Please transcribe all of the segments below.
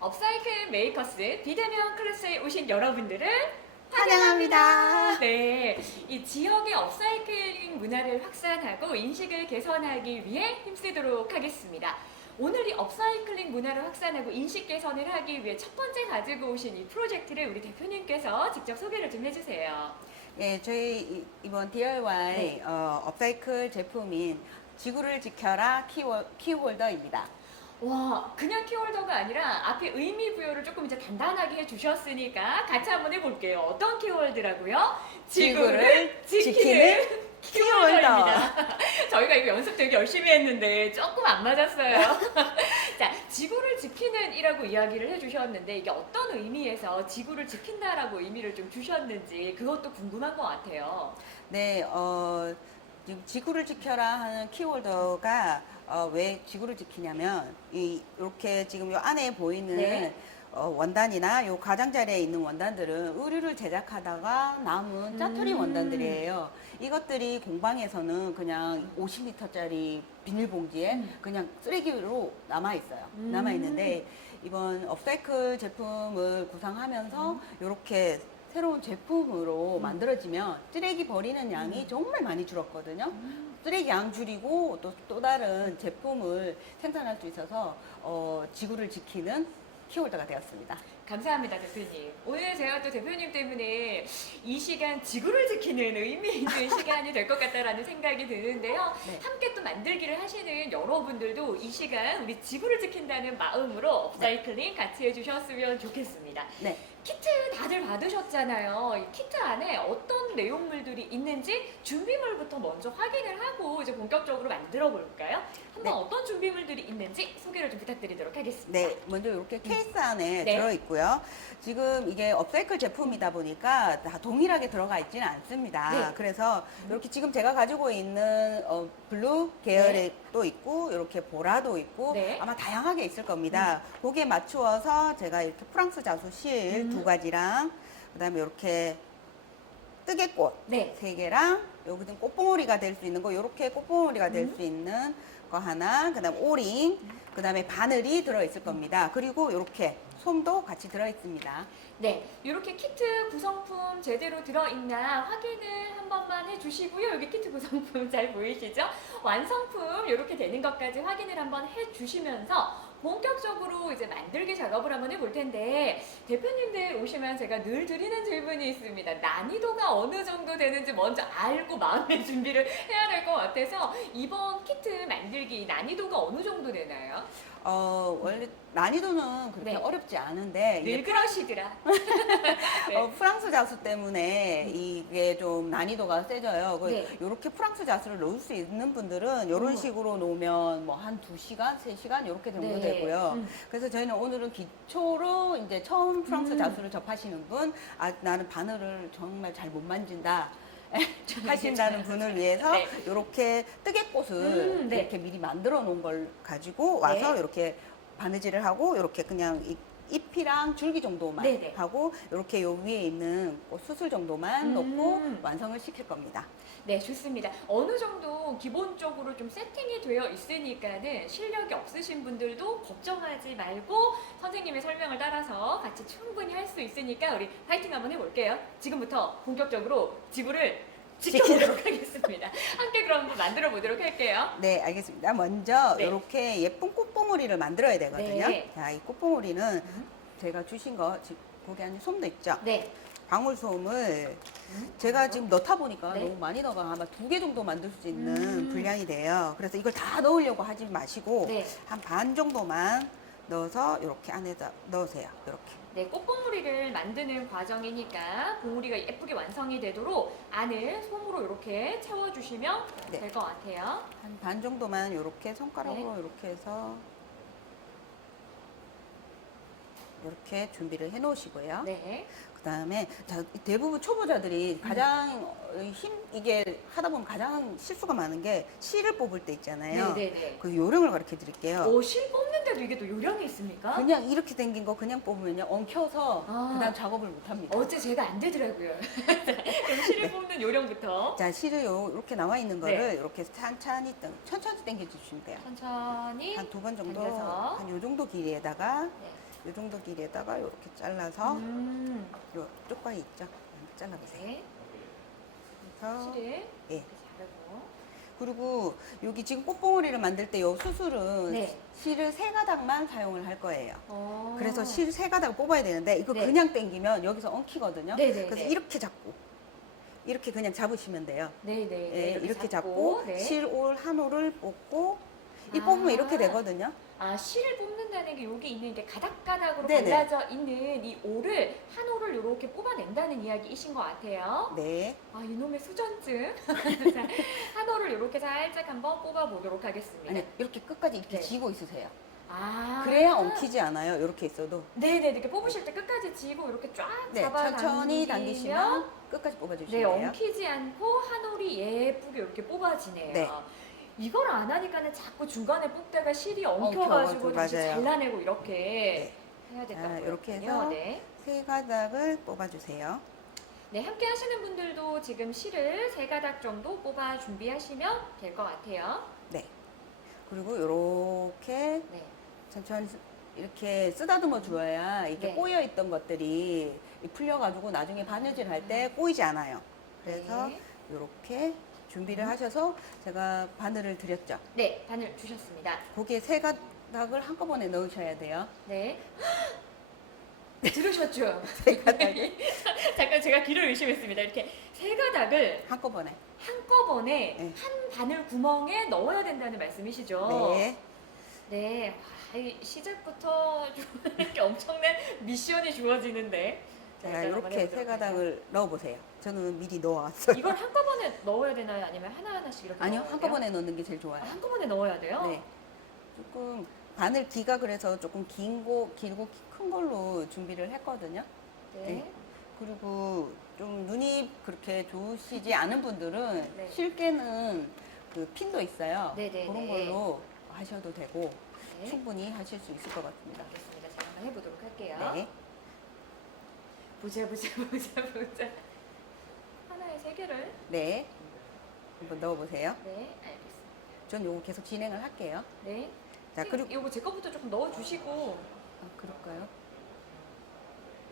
업사이클 메이커스 비대면 클래스에 오신 여러분들을 환영합니다. 네, 이 지역의 업사이클링 문화를 확산하고 인식을 개선하기 위해 힘쓰도록 하겠습니다. 오늘 이 업사이클링 문화를 확산하고 인식 개선을 하기 위해 첫 번째 가지고 오신 이 프로젝트를 우리 대표님께서 직접 소개를 좀 해주세요. 예, 저희 이번 DIY 네. 업사이클 제품인 지구를 지켜라 키홀더입니다. 와, 그냥 키홀더가 아니라 앞에 의미 부여를 조금 이제 단단하게 해주셨으니까 같이 한번 해볼게요. 어떤 키워드라고요? 지구를 지키는 키홀더입니다. 저희가 이거 연습 되게 열심히 했는데 조금 안 맞았어요. 자, 지구를 지키는 이라고 이야기를 해주셨는데 이게 어떤 의미에서 지구를 지킨다라고 의미를 좀 주셨는지 그것도 궁금한 것 같아요. 네, 지금 지구를 지켜라 하는 키홀더가 왜 지구를 지키냐면 이렇게 지금 요 안에 보이는 네. 원단이나 요 가장자리에 있는 원단들은 의류를 제작하다가 남은 짜투리 원단들이에요. 이것들이 공방에서는 그냥 50리터짜리 비닐봉지에 그냥 쓰레기로 남아있어요. 남아있는데 이번 업사이클 제품을 구상하면서 이렇게 새로운 제품으로 만들어지면 쓰레기 버리는 양이 정말 많이 줄었거든요. 쓰레기 양 줄이고 또 다른 제품을 생산할 수 있어서 지구를 지키는 키홀더가 되었습니다. 감사합니다, 대표님. 오늘 제가 또 대표님 때문에 이 시간 지구를 지키는 의미 있는 시간이 될 것 같다라는 생각이 드는데요. 네. 함께 또 만들기를 하시는 여러분들도 이 시간 우리 지구를 지킨다는 마음으로 업사이클링 같이 해주셨으면 좋겠습니다. 네. 키트 다들 받으셨잖아요. 이 키트 안에 어떤 내용물들이 있는지 준비물부터 먼저 확인을 하고 이제 본격적으로 만들어 볼까요? 한번 네. 어떤 준비물들이 있는지 소개를 좀 부탁드리도록 하겠습니다. 네, 먼저 이렇게 케이스 안에 네. 들어있고요. 지금 이게 업사이클 제품이다 보니까 다 동일하게 들어가 있지는 않습니다. 네. 그래서 이렇게 지금 제가 가지고 있는 블루 계열의 또 있고 이렇게 보라도 있고 네. 아마 다양하게 있을 겁니다. 거기에 맞추어서 제가 이렇게 프랑스 자수 실 2가지랑 그다음에 이렇게 뜨개꽃 네. 3개랑 여기는 꽃봉오리가 될 수 있는 거 이렇게 꽃봉오리가 될 수 있는 거 하나, 그다음 오링, 그다음에 바늘이 들어 있을 겁니다. 그리고 이렇게 솜도 같이 들어 있습니다. 네, 이렇게 키트 구성품 제대로 들어있나 확인을 한 번만 해주시고요. 여기 키트 구성품 잘 보이시죠? 완성품 이렇게 되는 것까지 확인을 한번 해주시면서 본격적으로 이제 만들기 작업을 한번 해볼 텐데 대표님들 오시면 제가 늘 드리는 질문이 있습니다. 난이도가 어느 정도 되는지 먼저 알고 마음의 준비를 해야 될 것 같아서 이번 키트 만들기 난이도가 어느 정도 되나요? 원래 난이도는 그렇게 네. 어렵지 않은데 이게 늘 그러시더라. 네. 프랑스 자수 때문에 이게 좀 난이도가 세져요. 네. 이렇게 프랑스 자수를 넣을 수 있는 분들은 이런 음. 식으로 놓으면 뭐 한 2시간, 3시간 이렇게 정도 네. 되고요. 그래서 저희는 오늘은 기초로 이제 처음 프랑스 자수를 접하시는 분, 나는 바늘을 정말 잘 못 만진다. 하신다는 분을 위해서 네. 이렇게 뜨개꽃을 네. 이렇게 미리 만들어 놓은 걸 가지고 와서 네. 이렇게 바느질을 하고 이렇게 그냥 잎이랑 줄기 정도만 네네. 하고 이렇게 요 위에 있는 꽃 수술 정도만 놓고 완성을 시킬 겁니다. 네, 좋습니다. 어느 정도 기본적으로 좀 세팅이 되어 있으니까는 실력이 없으신 분들도 걱정하지 말고 선생님의 설명을 따라서 같이 충분히 할 수 있으니까 우리 파이팅 한번 해볼게요. 지금부터 본격적으로 지구를 지켜보도록 하겠습니다. 함께 그럼 한번 만들어 보도록 할게요. 네, 알겠습니다. 먼저 네. 이렇게 예쁜 꽃봉오리를 만들어야 되거든요. 네. 자, 이 꽃봉오리는 제가 주신 거, 지금 거기 안에 솜도 있죠? 네. 방울솜을 제가 지금 넣다 보니까 네. 너무 많이 넣어가 아마 2개 정도 만들 수 있는 분량이 네. 돼요. 그래서 이걸 다 넣으려고 하지 마시고 네. 한 반 정도만 넣어서 이렇게 안에다 넣으세요. 이렇게. 네, 꽃봉오리를 만드는 과정이니까 봉오리가 예쁘게 완성이 되도록 안을 솜으로 이렇게 채워주시면 네. 될 것 같아요. 한 반 정도만 이렇게 손가락으로 네. 이렇게 해서 이렇게 준비를 해 놓으시고요. 네. 그다음에 자, 대부분 초보자들이 가장 이게 하다 보면 가장 실수가 많은 게 실을 뽑을 때 있잖아요. 네네네. 그 요령을 가르쳐 드릴게요. 오, 실 뽑는데도 이게 또 요령이 있습니까? 그냥 이렇게 당긴 거 그냥 뽑으면요 엉켜서 아. 그다음 작업을 못 합니다. 어제 제가 안 되더라고요. 그럼 실을 뽑는 요령부터 자, 실을 이렇게 나와 있는 거를 네. 이렇게 천천히 당겨 주시면 돼요. 천천히 한 2번 정도, 당겨서. 한 요 정도 길이에다가 네. 요 정도 길이에다가 이렇게 잘라서 요 쪽바위 있죠? 이렇게 잘라보세요. 네. 그래서 실을 예. 이렇게 자르고 그리고 여기 지금 꽃봉오리를 만들 때 요 수술은 네. 실을 3가닥만 사용을 할 거예요. 어. 그래서 실 3가닥을 뽑아야 되는데 이거 네. 그냥 당기면 여기서 엉키거든요. 네네네. 그래서 이렇게 잡고 이렇게 그냥 잡으시면 돼요. 네네. 예, 이렇게 잡고 네. 실올 한 올을 뽑고 이 아. 뽑으면 이렇게 되거든요. 아, 실을 뽑는다는 게 여기 있는 이렇게 가닥가닥으로 네네. 갈라져 있는 이 올을 한 올을 이렇게 뽑아낸다는 이야기이신 것 같아요. 네. 아, 이놈의 수전증. 자, 한 올을 이렇게 살짝 한번 뽑아보도록 하겠습니다. 아니 이렇게 끝까지 이렇게 네. 쥐고 있으세요. 아, 그래야 엉키지 않아요. 이렇게 있어도. 네네, 이렇게 뽑으실 때 끝까지 쥐고 이렇게 쫙 네, 잡아 천천히 당기면 당기시면 끝까지 뽑아주시면 네, 돼요. 엉키지 않고 한 올이 예쁘게 이렇게 뽑아지네요. 네. 이걸 안 하니까는 자꾸 중간에 뽑다가 실이 엉켜가지고, 엉켜가지고 다시 맞아요. 잘라내고 이렇게 해야 될 것 자, 같아요. 이렇게 해서 네. 3가닥을 뽑아주세요. 네, 함께 하시는 분들도 지금 실을 3가닥 정도 뽑아 준비하시면 될 것 같아요. 네. 그리고 이렇게 네. 천천히 이렇게 쓰다듬어 주어야 이렇게 네. 꼬여 있던 것들이 풀려가지고 나중에 바느질 할 때 꼬이지 않아요. 그래서 네. 이렇게 준비를 하셔서 제가 바늘을 드렸죠. 네, 바늘 주셨습니다. 거기에 3가닥을 한꺼번에 넣으셔야 돼요. 네. 들으셨죠? 가닥을? 잠깐 제가 귀를 의심했습니다. 이렇게 3가닥을 한꺼번에. 한꺼번에 네. 한 바늘 구멍에 넣어야 된다는 말씀이시죠? 네. 네. 와, 이 시작부터 좀 이렇게 엄청난 미션이 주어지는데. 자, 일단 한번 이렇게 해보도록 3가닥을 넣어보세요. 저는 미리 넣어왔어요. 이걸 한꺼번에 넣어야 되나요? 아니면 하나하나씩 이렇게 아니요, 넣어야 돼요? 한꺼번에 넣는 게 제일 좋아요. 아, 한꺼번에 넣어야 돼요? 네. 조금 바늘 기가 그래서 조금 길고 큰 걸로 준비를 했거든요. 네. 네. 그리고 좀 눈이 그렇게 좋으시지 않은 분들은 네. 실게는 그 핀도 있어요. 네네네. 그런 걸로 하셔도 되고 네. 충분히 하실 수 있을 것 같습니다. 알겠습니다. 제가 한번 해보도록 할게요. 네. 보자. 하나에 3개를. 네. 한번 넣어보세요. 네, 알겠습니다. 전 요거 계속 진행을 할게요. 네. 자, 그리고 요거 제 거부터 조금 넣어주시고. 아, 그럴까요?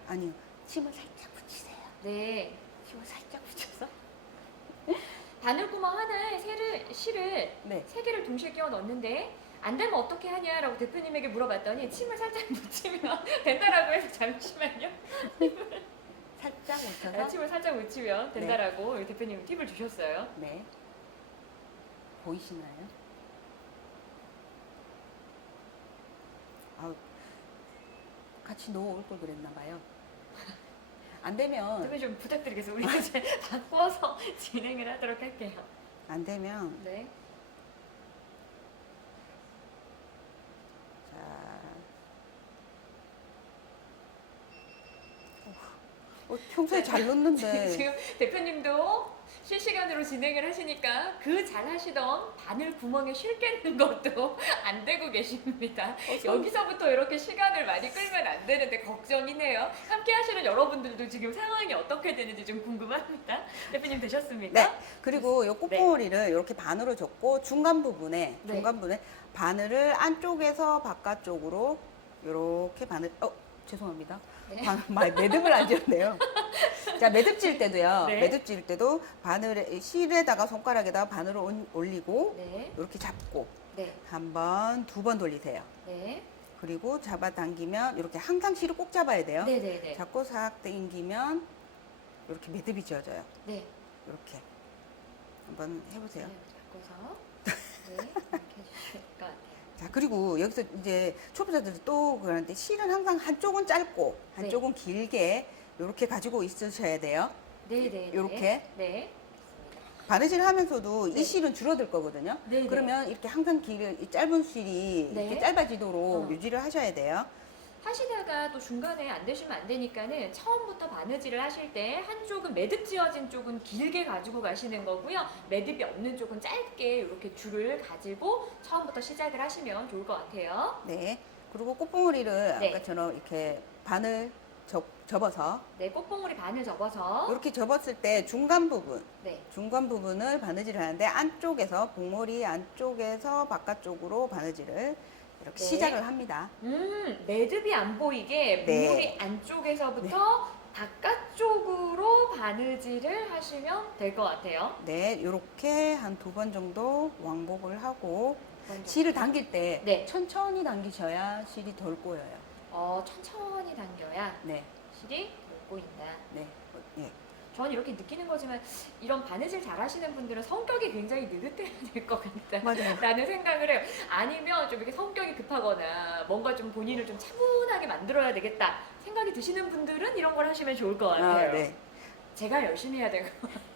아니요. 침을 살짝 붙이세요. 네. 침을 살짝 붙여서. 바늘구멍 하나에 실을 네. 3개를 동시에 끼워 넣는데 안 되면 어떻게 하냐라고 대표님에게 물어봤더니 침을 살짝 묻히면 된다라고 해서 잠시만요. 살짝 묻혀서. 침을 살짝 묻히면 된다라고 우리 대표님 팁을 주셨어요. 네. 보이시나요? 아, 같이 넣어올 걸 그랬나 봐요. 안 되면 대표님 좀 부탁드리겠습니다. 우리 이제 바꿔서 진행을 하도록 할게요. 안 되면 네. 자. 평소에 잘 넣는데 지금 대표님도 실시간으로 진행을 하시니까 그 잘하시던 바늘 구멍에 실 깨는 것도 안 되고 계십니다. 여기서부터 이렇게 시간을 많이 끌면 안 되는데 걱정이네요. 함께 하시는 여러분들도 지금 상황이 어떻게 되는지 좀 궁금합니다. 대표님 되셨습니까? 네. 그리고 이 꽃봉오리를 이렇게 반으로 접고 중간 부분에 네. 바늘을 안쪽에서 바깥쪽으로 이렇게 죄송합니다. 네. 매듭을 안 지었네요. 자, 매듭 질 때도요. 네. 매듭 질 때도 바늘에 실에다가 손가락에다가 바늘을 올리고 네. 이렇게 잡고 네. 한 번, 두 번 돌리세요. 네. 그리고 잡아당기면 이렇게 항상 실을 꼭 잡아야 돼요. 네. 네. 네. 잡고 싹 당기면 이렇게 매듭이 지어져요. 네. 이렇게 한번 해보세요. 바꿔서 네. 이렇게 해주실 것 같아요. 자, 그리고 여기서 이제 초보자들이 또 그러는데 실은 항상 한쪽은 짧고 한쪽은 길게 이렇게 가지고 있으셔야 돼요. 네. 네. 요렇게? 네. 바느질 하면서도 네. 이 실은 줄어들 거거든요. 네, 그러면 이렇게 항상 이 짧은 실이 네. 이렇게 짧아지도록 어. 유지를 하셔야 돼요. 하시다가 또 중간에 안 되시면 안 되니까는 처음부터 바느질을 하실 때 한쪽은 매듭 지어진 쪽은 길게 가지고 가시는 거고요. 매듭이 없는 쪽은 짧게 이렇게 줄을 가지고 처음부터 시작을 하시면 좋을 것 같아요. 네. 그리고 꽃봉오리를 네. 아까처럼 이렇게 바늘 접어서 네, 꽃봉오리 반을 접어서 이렇게 접었을 때 중간 부분을 바느질을 하는데 안쪽에서 봉오리 안쪽에서 바깥쪽으로 바느질을 이렇게 네. 시작을 합니다. 매듭이 안 보이게 네. 봉오리 안쪽에서부터 바깥쪽으로 바느질을 하시면 될 것 같아요. 네, 이렇게 한 두 번 정도 왕복을 하고 먼저. 실을 당길 때 네. 천천히 당기셔야 실이 덜 꼬여요. 천천히 당겨야 네, 실이 보인다. 네, 예. 저는 이렇게 느끼는 거지만 이런 바느질 잘하시는 분들은 성격이 굉장히 느긋해야 될 것 같다. 맞아요. 라는 생각을 해요. 아니면 좀 이렇게 성격이 급하거나 뭔가 좀 본인을 좀 차분하게 만들어야 되겠다 생각이 드시는 분들은 이런 걸 하시면 좋을 것 같아요. 네. 제가 열심히 해야 될 것 같아요.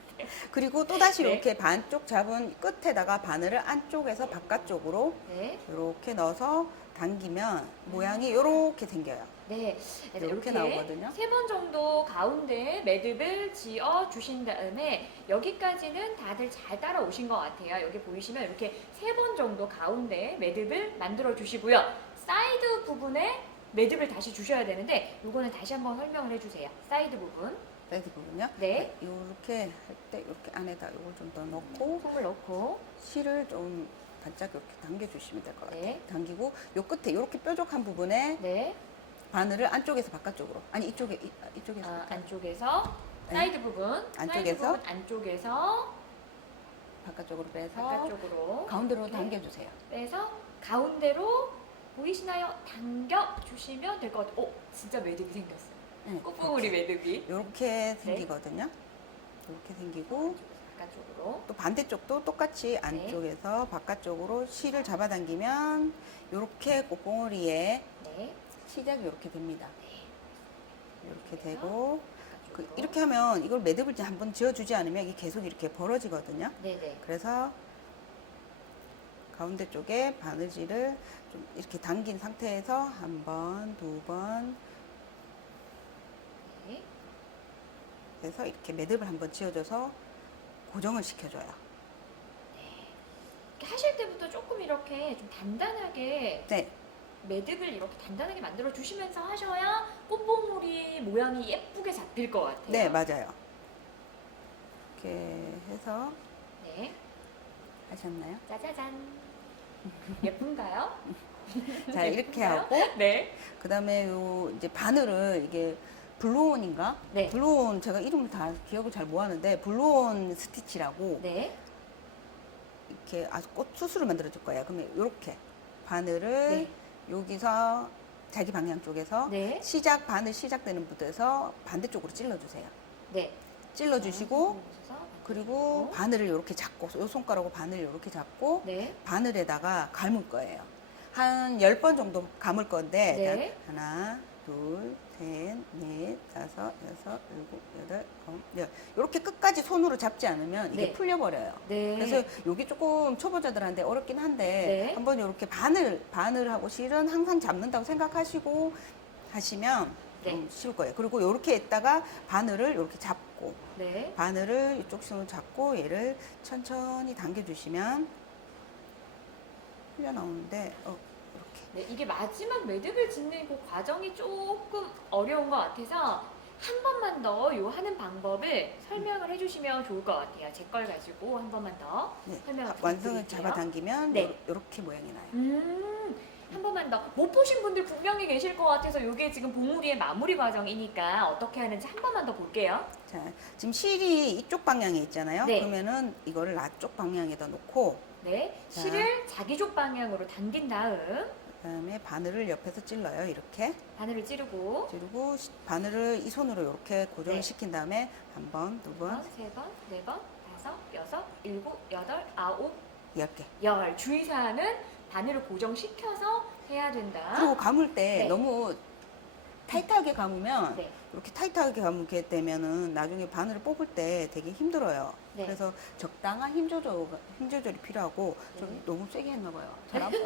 그리고 또 다시 네. 이렇게 반쪽 잡은 끝에다가 바늘을 안쪽에서 바깥쪽으로 네. 이렇게 넣어서 당기면 모양이 이렇게 생겨요. 네. 이렇게 나오거든요. 3번 정도 가운데 매듭을 지어 주신 다음에 여기까지는 다들 잘 따라오신 것 같아요. 여기 보이시면 이렇게 3번 정도 가운데 매듭을 만들어 주시고요. 사이드 부분에 매듭을 다시 주셔야 되는데 이거는 다시 한번 설명을 해주세요. 사이드 부분. 사이드 부분요. 네. 이렇게 할 때 이렇게 안에다 이걸 좀 더 넣고 솜을 넣고. 실을 좀 바짝 이렇게 당겨주시면 될 것 같아요. 네. 당기고 요 끝에 이렇게 뾰족한 부분에 네. 바늘을 안쪽에서 바깥쪽으로 아니 이쪽에서 안쪽에서 네. 사이드 부분. 사이드 안쪽에서? 부분 안쪽에서 바깥쪽으로 빼서 바깥쪽으로 가운데로 이렇게 당겨주세요. 빼서 가운데로 보이시나요? 당겨 주시면 될 것 같아요. 진짜 매듭이 생겼어요. 네, 꽃봉오리 매듭이. 이렇게 생기거든요. 이렇게 생기고 바깥쪽으로. 또 반대쪽도 똑같이 안쪽에서 바깥쪽으로 실을 잡아당기면 이렇게 꽃봉오리에 네. 시작이 이렇게 됩니다. 이렇게 그래서 되고 바깥쪽으로. 이렇게 하면 이걸 매듭을 한번 지어주지 않으면 이게 계속 이렇게 벌어지거든요. 네네. 그래서 가운데 쪽에 바느질을 좀 이렇게 당긴 상태에서 한 번, 두 번 네. 해서 이렇게 매듭을 한번 지어줘서 고정을 시켜줘요. 이렇게 하실 때부터 조금 이렇게 좀 단단하게 네, 매듭을 이렇게 단단하게 만들어 주시면서 하셔야 꽃봉오리 모양이 예쁘게 잡힐 것 같아요. 네 맞아요. 이렇게 해서 네. 하셨나요? 짜자잔. 예쁜가요? 자 이렇게 예쁜가요? 하고 네. 그 다음에 요 이제 바늘을 이게 블루온인가? 네. 블루온 제가 이름을 다 기억을 잘 못하는데 블루온 스티치라고 네. 이렇게 아주 꽃 수수를 만들어 줄 거예요. 그러면 이렇게 바늘을 네. 여기서 자기 방향 쪽에서 네. 바늘 시작되는 부분에서 반대쪽으로 찔러주세요. 네. 찔러주시고 그래서 그리고 바늘을 이렇게 잡고 요 손가락으로 바늘을 이렇게 잡고 네. 바늘에다가 감을 거예요. 한 10번 정도 감을 건데 네. 하나, 둘, 셋, 넷, 다섯, 여섯, 일곱, 여덟, 아홉, 열. 이렇게 끝까지 손으로 잡지 않으면 이게 네. 풀려버려요. 네. 그래서 여기 조금 초보자들한테 어렵긴 한데 네. 한번 이렇게 바늘하고 실은 항상 잡는다고 생각하시고 하시면 네. 좀 쉬울 거예요. 그리고 이렇게 했다가 바늘을 이렇게 잡고 네. 바늘을 이쪽 손으로 잡고 얘를 천천히 당겨주시면 흘려 나오는데 이렇게 네, 이게 마지막 매듭을 짓는 그 과정이 조금 어려운 것 같아서 한 번만 더 요 하는 방법을 설명을 해주시면 좋을 것 같아요. 제 걸 가지고 한 번만 더 네, 설명을 완성을 부탁드릴게요. 잡아당기면 네. 이렇게 모양이 나요. 한 번만 더. 못 보신 분들 분명히 계실 것 같아서 이게 지금 봉우리의 마무리 과정이니까 어떻게 하는지 한 번만 더 볼게요. 자, 지금 실이 이쪽 방향에 있잖아요. 네. 그러면은 이거를 나쪽 방향에다 놓고 네, 자. 실을 자기족 방향으로 당긴 다음 그다음에 바늘을 옆에서 찔러요. 이렇게 바늘을 찌르고 그리고 바늘을 이 손으로 이렇게 고정을 네. 시킨 다음에 한 번, 두 번, 세 번, 네 번, 다섯, 여섯, 일곱, 여덟, 아홉, 10개. 열. 주의사항은 바늘을 고정시켜서 해야 된다. 그리고 감을 때 네. 너무 타이트하게 감으면 네. 이렇게 타이트하게 감게 되면은 나중에 바늘을 뽑을 때 되게 힘들어요. 네. 그래서 적당한 힘 조절이 필요하고 좀 네. 너무 세게 했나 봐요. 잘 안 빠져.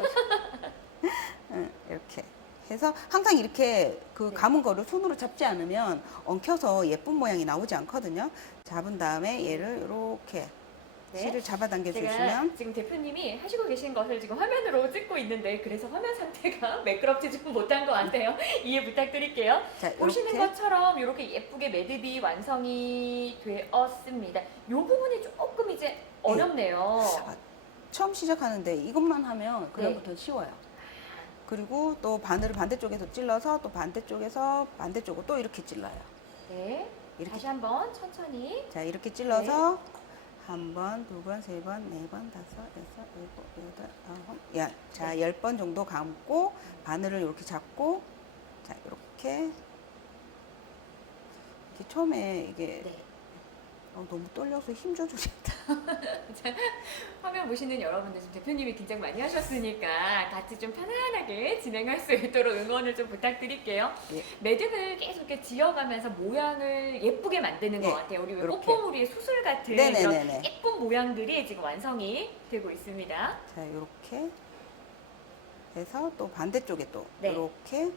응, 이렇게 해서 항상 이렇게 그 네. 감은 거를 손으로 잡지 않으면 엉켜서 예쁜 모양이 나오지 않거든요. 잡은 다음에 얘를 이렇게 네. 실을 잡아당겨 제가 주시면 지금 대표님이 하시고 계신 것을 지금 화면으로 찍고 있는데 그래서 화면 상태가 매끄럽지 좀 못한 것 같아요. 이해 부탁드릴게요. 자, 보시는 이렇게 것처럼 이렇게 예쁘게 매듭이 완성이 되었습니다. 이 부분이 조금 이제 어렵네요. 처음 시작하는데 이것만 하면 네. 그다음부터 쉬워요. 그리고 또 바늘을 반대쪽에서 찔러서 또 반대쪽에서 반대쪽으로 또 이렇게 찔러요. 네. 이렇게. 다시 한번 천천히. 자, 이렇게 찔러서 한 번, 두 번, 세 번, 네 번, 다섯, 여섯, 일곱, 여덟, 아홉. 야, 자, 10번 정도 감고 바늘을 이렇게 잡고 자, 이렇게 처음에 이게 네. 너무 떨려서 힘 조절이 화면 보시는 여러분들 지금 대표님이 긴장 많이 하셨으니까 같이 좀 편안하게 진행할 수 있도록 응원을 좀 부탁드릴게요. 예. 매듭을 계속 이렇게 지어가면서 모양을 예쁘게 만드는 예, 것 같아요. 우리 왜 이렇게. 꽃봉우리의 수술 같은 네네네네. 이런 예쁜 모양들이 지금 완성이 되고 있습니다. 자, 이렇게 해서 또 반대쪽에 또 네. 이렇게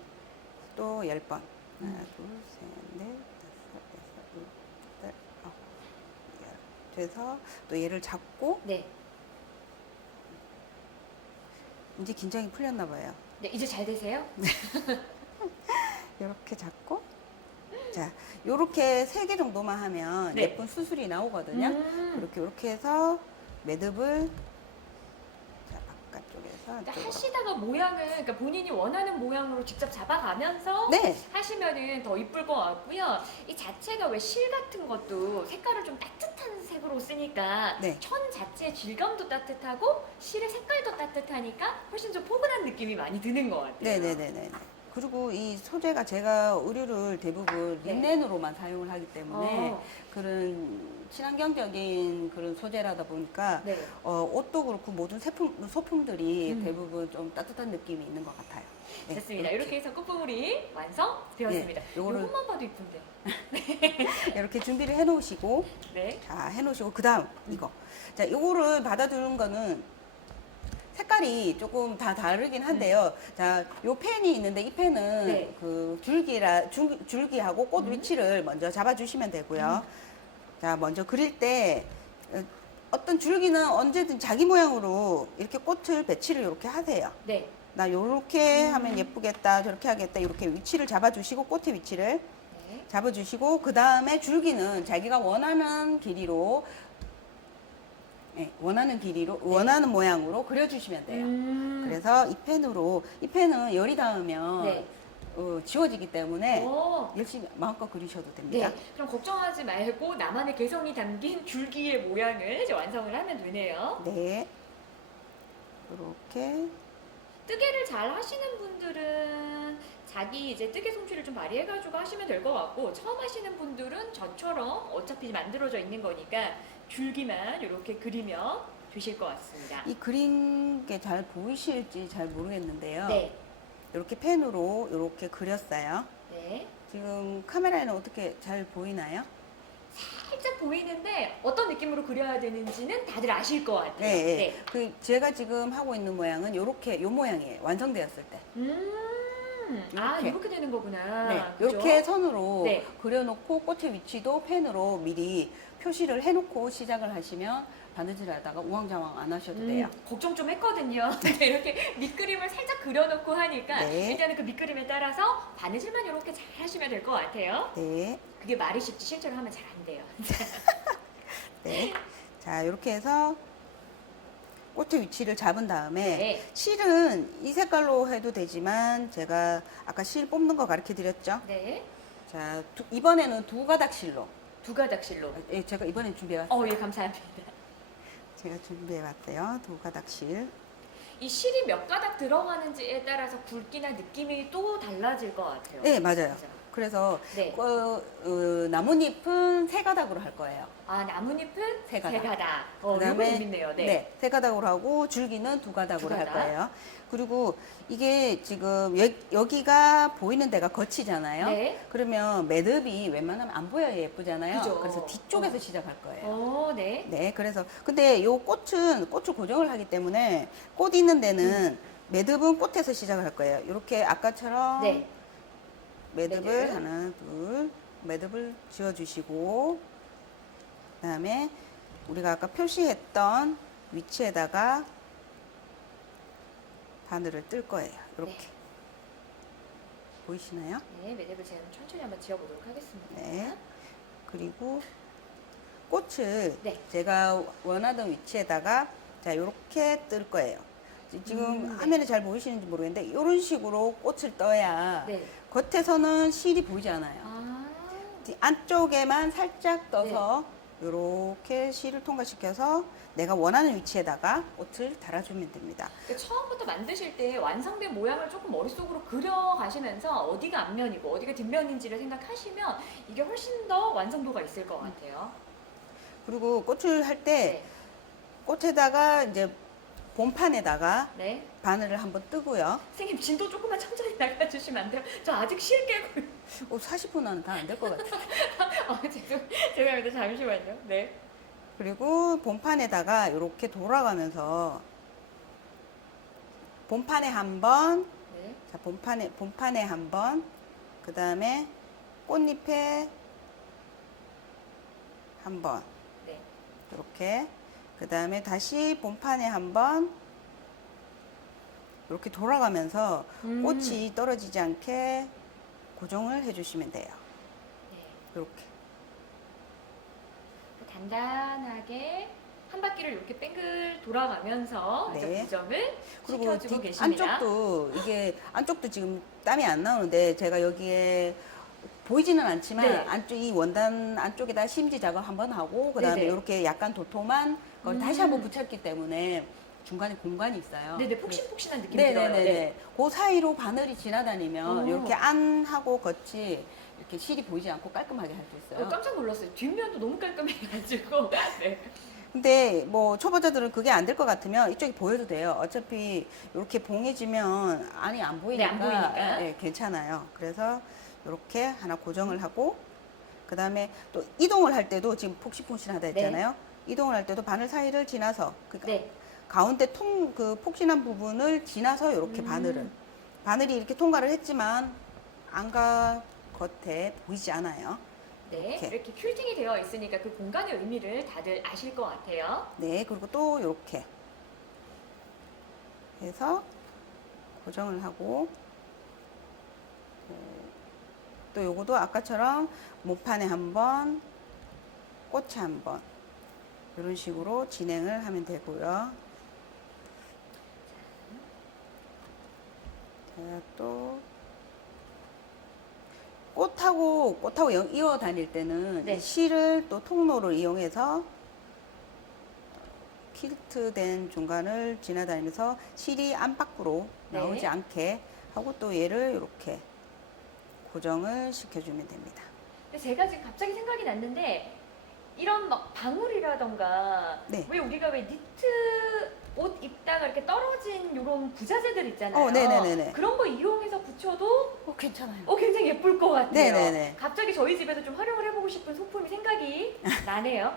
또 10번. 하나, 둘, 셋, 넷, 다섯, 여섯, 일곱, 여덟, 아홉, 열. 돼서 또 얘를 잡고 네. 이제 긴장이 풀렸나 봐요. 네, 이제 잘 되세요? 이렇게 잡고 자, 요렇게 3개 정도만 하면 네. 예쁜 수술이 나오거든요. 이렇게 해서 매듭을 자, 바깥쪽에서 그러니까 안쪽으로. 하시다가 모양을 그러니까 본인이 원하는 모양으로 직접 잡아가면서 네. 하시면은 더 이쁠 것 같고요. 이 자체가 왜 실 같은 것도 색깔을 좀 따뜻한 색으로 쓰니까 네. 천 자체의 질감도 따뜻하고 실의 색깔도 따뜻하니까 훨씬 좀 포근한 느낌이 많이 드는 것 같아요. 네네네네. 그리고 이 소재가 제가 의류를 대부분 네. 린넨으로만 사용을 하기 때문에 어, 그런 친환경적인 그런 소재라다 보니까 네. 옷도 그렇고 모든 소품들이 음. 대부분 좀 따뜻한 느낌이 있는 것 같아요. 네, 됐습니다. 이렇게 해서 꽃봉우리 완성되었습니다. 네, 요거를- 요것만 봐도 이쁜데. 이렇게 준비를 해 놓으시고 네. 자, 해 놓으시고 그다음 이거. 자, 요거를 받아두는 거는 색깔이 조금 다 다르긴 한데요. 자, 요 펜이 있는데 이 펜은 네. 그 줄기하고 꽃 위치를 먼저 잡아주시면 되고요. 자, 먼저 그릴 때 어떤 줄기는 언제든 자기 모양으로 이렇게 꽃을 배치를 이렇게 하세요. 네. 나 요렇게 하면 예쁘겠다, 저렇게 하겠다, 이렇게 위치를 잡아주시고 꽃의 위치를 네. 잡아주시고 그 다음에 줄기는 자기가 원하는 길이로 원하는 모양으로 그려주시면 돼요. 그래서 이 펜은 열이 닿으면 네. 지워지기 때문에 오. 열심히 마음껏 그리셔도 됩니다. 네, 그럼 걱정하지 말고 나만의 개성이 담긴 줄기의 모양을 이제 완성을 하면 되네요. 네. 이렇게 뜨개를 잘 하시는 분들은 자기 이제 뜨개 솜씨를 좀 발휘해가지고 하시면 될 것 같고 처음 하시는 분들은 저처럼 어차피 만들어져 있는 거니까 줄기만 이렇게 그리면 되실 것 같습니다. 이 그린 게 잘 보이실지 잘 모르겠는데요. 네, 이렇게 펜으로 이렇게 그렸어요. 네. 지금 카메라에는 어떻게 잘 보이나요? 살짝 보이는데 어떤 느낌으로 그려야 되는지는 다들 아실 것 같아요. 네. 그 제가 지금 하고 있는 모양은 요렇게 요 모양이에요. 완성되었을 때. 아, 이렇게. 이렇게 되는 거구나. 네, 그죠? 이렇게 선으로 네. 그려놓고 꽃의 위치도 펜으로 미리 표시를 해놓고 시작을 하시면 바느질하다가 우왕좌왕 안 하셔도 돼요. 걱정 좀 했거든요. 근데 이렇게 밑그림을 살짝 그려놓고 하니까 네. 일단은 그 밑그림에 따라서 바느질만 이렇게 잘 하시면 될 것 같아요. 네, 그게 말이 쉽지 실제로 하면 잘 안 돼요. 네. 자, 이렇게 해서 꽃의 위치를 잡은 다음에 네. 실은 이 색깔로 해도 되지만 제가 아까 실 뽑는 거 가르쳐 드렸죠? 네. 자, 이번에는 두 가닥 실로. 두 가닥 실로. 예, 제가 이번엔 준비해 왔어요. 예, 감사합니다. 제가 준비해 왔어요. 두 가닥 실. 이 실이 몇 가닥 들어가는지에 따라서 굵기나 느낌이 또 달라질 것 같아요. 네, 맞아요. 그죠? 그래서 네. 나뭇잎은 세 가닥으로 할 거예요. 아, 나뭇잎은 세 가닥. 이거 재밌네요. 네. 세 가닥으로 하고 줄기는 두 가닥으로 두 할 가닥. 거예요. 그리고 이게 지금 여기가 보이는 데가 겉이잖아요. 네. 그러면 매듭이 웬만하면 안 보여야 예쁘잖아요. 그죠. 그래서 뒤쪽에서 시작할 거예요. 네. 네, 그래서 근데 요 꽃을 고정을 하기 때문에 꽃 있는 데는 매듭은 꽃에서 시작을 할 거예요. 이렇게 아까처럼 네. 매듭을 매듭. 하나, 둘, 매듭을 지어주시고, 그 다음에 우리가 아까 표시했던 위치에다가 바늘을 뜰 거예요. 이렇게. 네. 보이시나요? 네, 매듭을 제가 천천히 한번 지어보도록 하겠습니다. 네. 그리고 꽃을 네. 제가 원하던 위치에다가 자, 이렇게 뜰 거예요. 지금 네. 화면에 잘 보이시는지 모르겠는데 이런 식으로 꽃을 떠야 네. 겉에서는 실이 보이지 않아요. 아, 안쪽에만 살짝 떠서 이렇게 실을 통과시켜서 내가 원하는 위치에다가 꽃을 달아주면 됩니다. 그러니까 처음부터 만드실 때 완성된 모양을 조금 머릿속으로 그려가시면서 어디가 앞면이고 어디가 뒷면인지를 생각하시면 이게 훨씬 더 완성도가 있을 것 같아요. 그리고 꽃을 할 때 네. 꽃에다가 이제 본판에다가 네. 바늘을 한번 뜨고요. 선생님 진도 조금만 천천히 나가주시면 안 돼요? 저 아직 실 깨고 40분 안은 다 안 될 것 같아요. 죄송합니다. 잠시만요. 네. 그리고 본판에다가 이렇게 돌아가면서 본판에 한 번, 네. 자, 본판에 한 번, 그 다음에 꽃잎에 한 번, 네. 이렇게, 그 다음에 다시 본판에 한 번, 이렇게 돌아가면서 꽃이 떨어지지 않게 고정을 해주시면 돼요. 네. 이렇게. 단단하게 한 바퀴를 이렇게 뺑글 돌아가면서 이제 네. 고정을 그리고 시켜주고 계십니다. 안쪽도 지금 땀이 안 나오는데 제가 여기에 보이지는 않지만 네. 안쪽 이 원단 안쪽에다 심지 작업 한번 하고 그다음에 네네. 이렇게 약간 도톰한 걸 다시 한번 붙였기 때문에 중간에 공간이 있어요. 네네, 폭신폭신한 느낌이 들어요. 네네네. 네. 그 사이로 바늘이 지나다니면 오. 이렇게 안하고 겉이 이렇게 실이 보이지 않고 깔끔하게 할 수 있어요. 깜짝 놀랐어요. 뒷면도 너무 깔끔해가지고. 네. 근데 뭐 초보자들은 그게 안 될 것 같으면 이쪽이 보여도 돼요. 어차피 이렇게 봉해지면 안이 안 보이니까, 안 보이니까. 예, 괜찮아요. 그래서 이렇게 하나 고정을 하고 그 다음에 또 이동을 할 때도 지금 폭신폭신하다 했잖아요. 이동을 할 때도 바늘 사이를 지나서 그러니까 네. 가운데 그 폭신한 부분을 지나서 이렇게 바늘이 이렇게 통과를 했지만 안과 겉에 보이지 않아요. 네. 이렇게. 이렇게 큐팅이 되어 있으니까 그 공간의 의미를 다들 아실 것 같아요. 네, 그리고 또 이렇게 해서 고정을 하고 또 요거도 아까처럼 목판에 한 번, 꽃에 한 번 이런 식으로 진행을 하면 되고요. 제가 또 꽃하고 이어 다닐 때는 네. 이 실을 또 통로를 이용해서 퀼트된 중간을 지나다니면서 실이 안팎으로 네. 나오지 않게 하고 또 얘를 이렇게 고정을 시켜주면 됩니다. 근데 제가 지금 갑자기 생각이 났는데 이런 막 방울이라던가 네. 왜 우리가 왜 니트 옷 입다가 이렇게 떨어진 이런 부자재들 있잖아요. 네네네네. 그런 거 이용해서 붙여도 괜찮아요. 굉장히 예쁠 것 같아요. 네네네. 갑자기 저희 집에서 좀 활용을 해보고 싶은 소품이 생각이 나네요.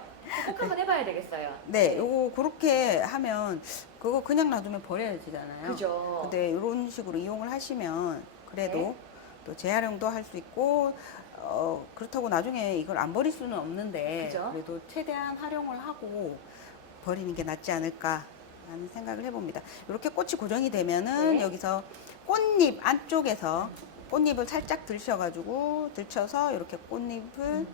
꼭 한번 해봐야 되겠어요. 네, 요거 그렇게 하면 그거 그냥 놔두면 버려야 되잖아요. 그죠. 근데 이런 식으로 이용을 하시면 그래도 네. 또 재활용도 할 수 있고 그렇다고 나중에 이걸 안 버릴 수는 없는데 그죠. 그래도 최대한 활용을 하고 버리는 게 낫지 않을까 하는 생각을 해봅니다. 이렇게 꽃이 고정이 되면은 네. 여기서 꽃잎 안쪽에서 꽃잎을 살짝 들쳐서 이렇게 꽃잎을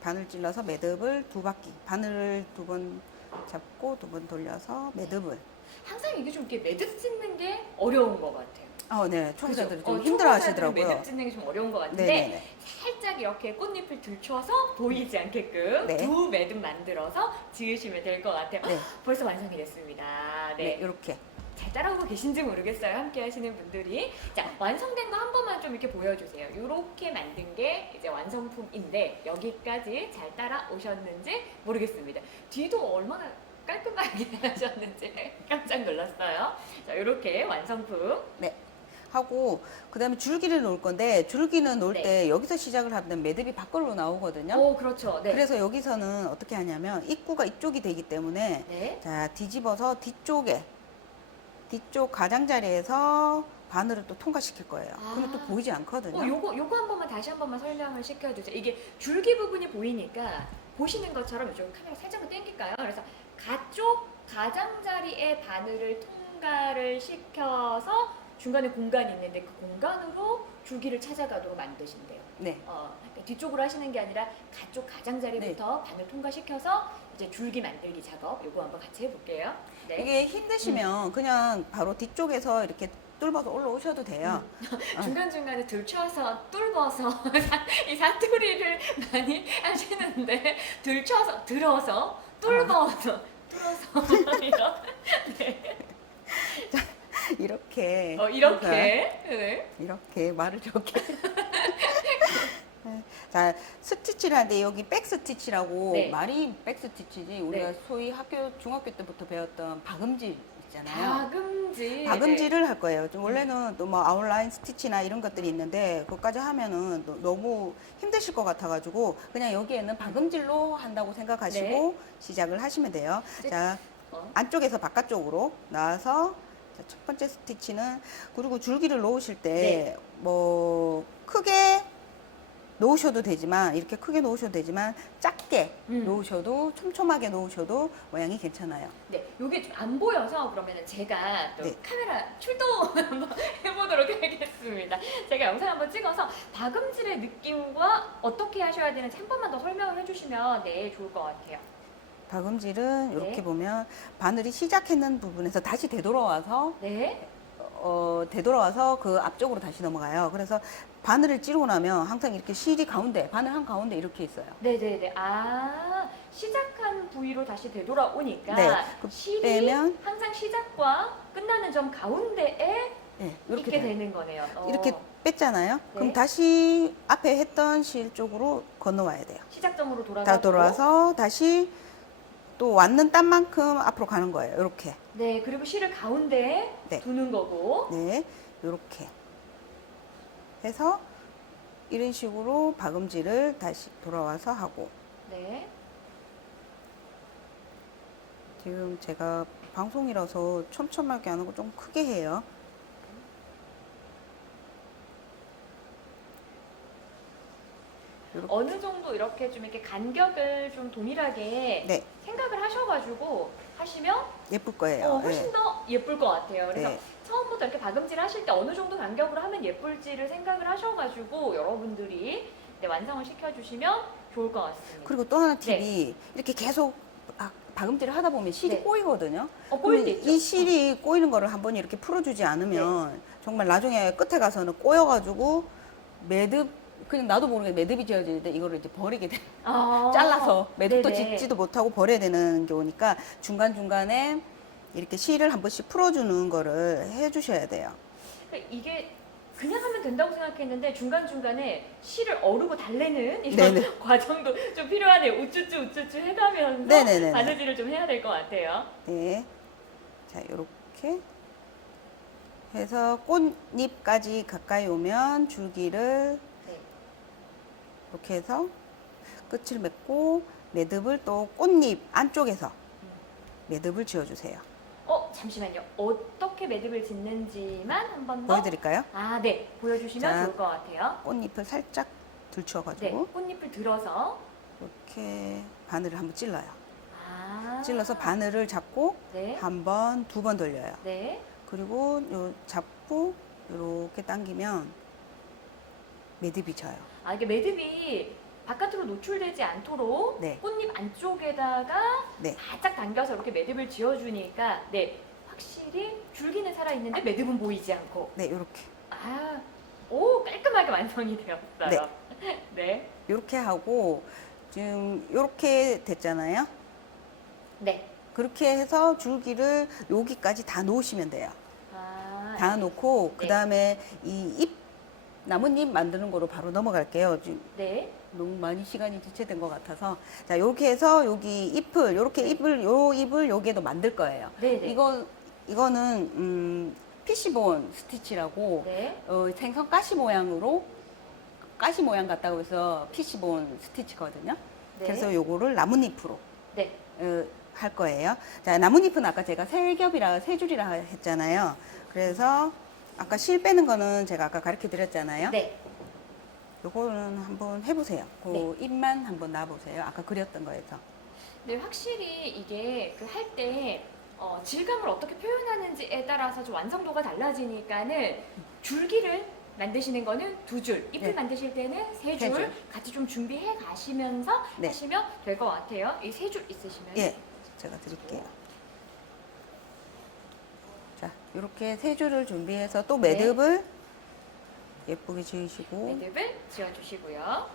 바늘 찔러서 매듭을 두 바퀴 바늘을 두 번 잡고 두 번 돌려서 매듭을. 항상 이게 좀 이렇게 매듭 짓는 게 어려운 것 같아요. 네. 초보자들이 그죠? 좀 힘들어 초보자들은 하시더라고요. 매듭 짓는 게 좀 어려운 것 같은데 네네네. 살짝 이렇게 꽃잎을 들춰서 보이지 않게끔 네. 두 매듭 만들어서 지으시면 될 것 같아요. 네. 벌써 완성이 됐습니다. 네, 네. 이렇게. 잘 따라오고 계신지 모르겠어요. 함께 하시는 분들이. 자, 완성된 거 한 번만 좀 이렇게 보여주세요. 이렇게 만든 게 이제 완성품인데 여기까지 잘 따라오셨는지 모르겠습니다. 뒤도 얼마나 깔끔하게 하셨는지 깜짝 놀랐어요. 자, 이렇게 완성품. 네. 하고 그다음에 줄기를 놓을 건데 줄기는 놓을 네. 때 여기서 시작을 하면 매듭이 밖으로 나오거든요. 오, 그렇죠. 네. 그래서 여기서는 어떻게 하냐면 입구가 이쪽이 되기 때문에 네. 자, 뒤집어서 뒤쪽 가장자리에서 바늘을 또 통과시킬 거예요. 그러면 또 보이지 않거든요. 요거 한 번만 다시 한 번만 설명을 시켜주세요. 이게 줄기 부분이 보이니까 보시는 것처럼 이쪽 카메라 살짝만 당길까요? 그래서 가쪽 가장자리에 바늘을 통과를 시켜서 중간에 공간이 있는데 그 공간으로 줄기를 찾아가도록 만드신대요. 네. 그러니까 뒤쪽으로 하시는 게 아니라 가쪽 가장자리부터 바늘 통과시켜서 이제 줄기 만들기 작업 요거 한번 같이 해볼게요. 네. 이게 힘드시면 그냥 바로 뒤쪽에서 이렇게 뚫어서 올라오셔도 돼요. 중간중간에 들쳐서 뚫어서 이 사투리를 많이 하시는데 들쳐서 들어서 뚫어서 뚫어서 네. 이렇게. 이렇게 네. 이렇게 말을 저렇게. 자, 스티치를 하는데 여기 백 스티치라고 네. 말이 백 스티치지 우리가 네. 소위 중학교 때부터 배웠던 박음질 있잖아요. 박음질. 할 거예요. 원래는 또 뭐 아웃라인 스티치나 이런 것들이 있는데 그것까지 하면은 너무 힘드실 것 같아가지고 그냥 여기에는 박음질로 한다고 생각하시고 시작을 하시면 돼요. 네. 자, 안쪽에서 바깥쪽으로 나와서 자, 첫 번째 스티치는 그리고 줄기를 놓으실 때 뭐 크게 놓으셔도 되지만 이렇게 크게 놓으셔도 되지만 작게 놓으셔도 촘촘하게 놓으셔도 모양이 괜찮아요. 네, 요게 좀 안 보여서 그러면 제가 또 네. 카메라 출동 한번 해보도록 하겠습니다. 제가 영상 한번 찍어서 박음질의 느낌과 어떻게 하셔야 되는지 한 번만 더 설명을 해주시면 좋을 것 같아요. 박음질은 네. 이렇게 보면 바늘이 시작했는 부분에서 다시 되돌아와서 네. 되돌아와서 그 앞쪽으로 다시 넘어가요. 그래서 바늘을 찌르고 나면 항상 이렇게 실이 가운데, 바늘 한 가운데 이렇게 있어요. 네네네. 시작한 부위로 다시 되돌아오니까 네, 그 실이 빼면 항상 시작과 끝나는 점 가운데에 네, 있게 돼요. 되는 거네요. 이렇게 뺐잖아요. 네. 그럼 다시 앞에 했던 실 쪽으로 건너와야 돼요. 시작점으로 돌아가고 다 돌아와서 다시 또 왔는 땀만큼 앞으로 가는 거예요. 이렇게. 네, 그리고 실을 가운데에 네. 두는 거고 네, 이렇게 해서 이런 식으로 박음질을 다시 돌아와서 하고 네. 지금 제가 방송이라서 촘촘하게 안 하고 좀 크게 해요. 이렇게. 어느 정도 이렇게 좀 이렇게 간격을 좀 동일하게 네, 생각을 하셔가지고 하시면 예쁠 거예요. 훨씬 네. 더 예쁠 것 같아요. 그래서 네. 처음부터 이렇게 박음질 하실 때 어느 정도 간격으로 하면 예쁠지를 생각을 하셔가지고 여러분들이 완성을 시켜주시면 좋을 것 같습니다. 그리고 또 하나 팁이 이렇게 계속 박음질을 하다 보면 실이 네. 꼬이거든요. 꼬일 때 있죠. 이 실이 꼬이는 거를 한번 이렇게 풀어주지 않으면 정말 나중에 끝에 가서는 꼬여가지고 매듭 그냥 나도 모르게 매듭이 지어지는데 이거를 이제 버리게 돼. 잘라서 매듭도 네네. 짓지도 못하고 버려야 되는 경우니까 중간중간에 이렇게 실을 한 번씩 풀어주는 거를 해주셔야 돼요. 이게 그냥 하면 된다고 생각했는데 중간중간에 실을 어르고 달래는 이런 네네. 과정도 좀 필요하네요. 우쭈쭈 해가면서 네네네네. 바느질을 좀 해야 될 것 같아요. 네. 자, 요렇게 해서 꽃잎까지 가까이 오면 줄기를 네. 이렇게 해서 끝을 맺고 매듭을 또 꽃잎 안쪽에서 매듭을 지어주세요. 잠시만요. 어떻게 매듭을 짓는지만 한 번 더. 보여드릴까요? 네. 보여주시면 자. 좋을 것 같아요. 꽃잎을 살짝 네. 들추어가지고 꽃잎을 들어서. 이렇게 바늘을 한번 찔러요. 아. 찔러서 바늘을 잡고 네. 한 번, 두 번 돌려요. 네. 그리고 요 잡고 이렇게 당기면 매듭이 져요. 이게 매듭이 바깥으로 노출되지 않도록 네. 꽃잎 안쪽에다가 네. 바짝 당겨서 이렇게 매듭을 지어주니까 네, 확실히 줄기는 살아있는데 매듭은 보이지 않고 네, 이렇게. 아, 오 깔끔하게 완성이 되었어요. 네. 이렇게 하고 지금 이렇게 됐잖아요. 네. 그렇게 해서 줄기를 여기까지 다 놓으시면 돼요. 아, 다 놓고 네. 그 다음에 이 잎, 나뭇잎 만드는 거로 바로 넘어갈게요. 지금 네. 너무 많이 시간이 지체된 것 같아서. 자, 이렇게 해서 여기 잎을, 이렇게 요 잎을 여기에도 만들 거예요. 네. 네. 이거는, 피시본 스티치라고, 네. 생선 가시 모양으로, 가시 모양 같다고 해서 피시본 스티치거든요. 네. 그래서 요거를 나뭇잎으로, 네. 할 거예요. 자, 나뭇잎은 아까 제가 세 줄이라 했잖아요. 그래서 아까 실 빼는 거는 제가 아까 가르쳐 드렸잖아요. 네. 요거는 한번 해보세요. 그 네. 잎만 한번 놔보세요. 아까 그렸던 거에서. 네, 확실히 이게 그 할 때 질감을 어떻게 표현하는지에 따라서 좀 완성도가 달라지니까는 줄기를 만드시는 거는 2줄, 잎을 네. 만드실 때는 3줄, 세 줄. 같이 좀 준비해 가시면서 네. 하시면 될 것 같아요. 이 3줄 있으시면 예, 제가 드릴게요. 자, 이렇게 세 줄을 준비해서 또 매듭을 예쁘게 지으시고. 매듭을 지어주시고요.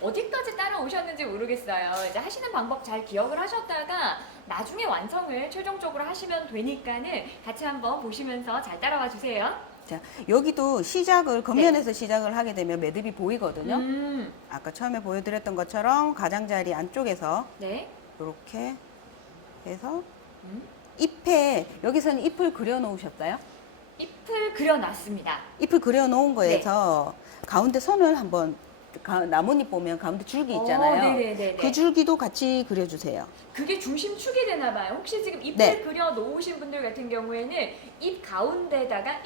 어디까지 따라오셨는지 모르겠어요. 이제 하시는 방법 잘 기억을 하셨다가 나중에 완성을 최종적으로 하시면 되니까는 같이 한번 보시면서 잘 따라와 주세요. 자, 여기도 시작을 겉면에서 시작을 하게 되면 매듭이 보이거든요. 아까 처음에 보여드렸던 것처럼 가장자리 안쪽에서 네. 이렇게 해서 음. 잎에, 여기서는 잎을 그려 놓으셨어요? 잎을 그려놨습니다. 잎을 그려 놓은 거에서 가운데 선을 한번, 나뭇잎 보면 가운데 줄기 있잖아요. 네네네. 그 줄기도 같이 그려주세요. 그게 중심축이 되나 봐요. 혹시 지금 잎을 네. 그려 놓으신 분들 같은 경우에는 잎 가운데에다가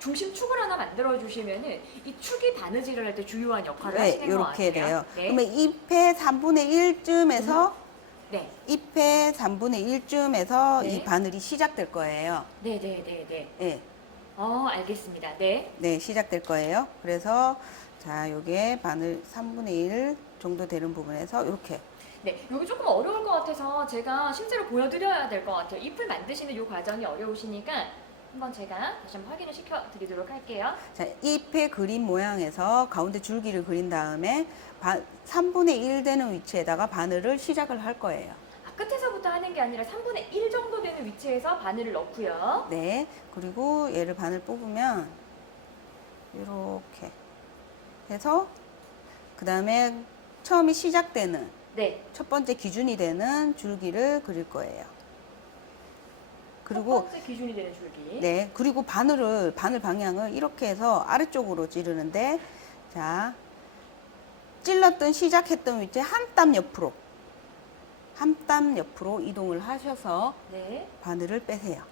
중심축을 하나 만들어 주시면은 이 축이 바느질을 할 때 주요한 역할을 네, 하시는 것 같아요. 이렇게 돼요. 네. 그러면 잎의 3분의 1쯤에서 네. 잎의 3분의 1쯤에서 네. 이 바늘이 시작될 거예요. 네네네네. 네, 알겠습니다. 네. 네, 시작될 거예요. 그래서 자, 요게 바늘 3분의 1 정도 되는 부분에서 이렇게. 네, 여기 조금 어려울 것 같아서 제가 실제로 보여드려야 될 것 같아요. 잎을 만드시는 이 과정이 어려우시니까 한번 제가 다시 한번 확인을 시켜드리도록 할게요. 자, 잎의 그림 모양에서 가운데 줄기를 그린 다음에 3분의 1 되는 위치에다가 바늘을 시작을 할 거예요. 끝에서부터 하는 게 아니라 3분의 1 정도 되는 위치에서 바늘을 넣고요. 네, 그리고 얘를 바늘 뽑으면 이렇게 해서 그 다음에 처음이 시작되는 네. 첫 번째 기준이 되는 줄기를 그릴 거예요. 그리고 첫 번째 기준이 되는 줄기. 네, 그리고 바늘 방향을 이렇게 해서 아래쪽으로 찌르는데, 자, 찔렀던 시작했던 위치에 한 땀 옆으로 이동을 하셔서 네. 바늘을 빼세요.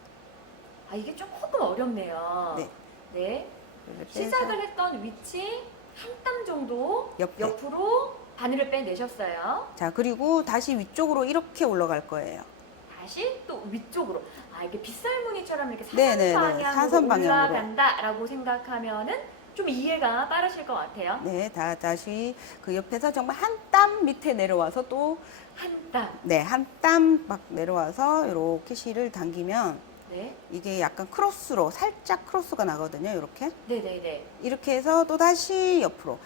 이게 조금 어렵네요. 네. 네. 바늘을 빼서 시작을 했던 위치 한 땀 정도 옆에. 옆으로 바늘을 빼내셨어요. 자, 그리고 다시 위쪽으로 이렇게 올라갈 거예요. 다시 또 위쪽으로. 이게 빗살무늬처럼 이렇게 네네네, 사선 방향으로 사선 방향으로. 올라간다라고 생각하면은 좀 이해가 빠르실 것 같아요. 네, 다시 그 옆에서 정말 한 땀 밑에 내려와서 또, 한 땀. 네, 한 땀 막 내려와서 이렇게 실을 당기면 네. 이게 약간 크로스로, 살짝 크로스가 나거든요, 이렇게. 네네네. 이렇게 해서 또 다시 옆으로.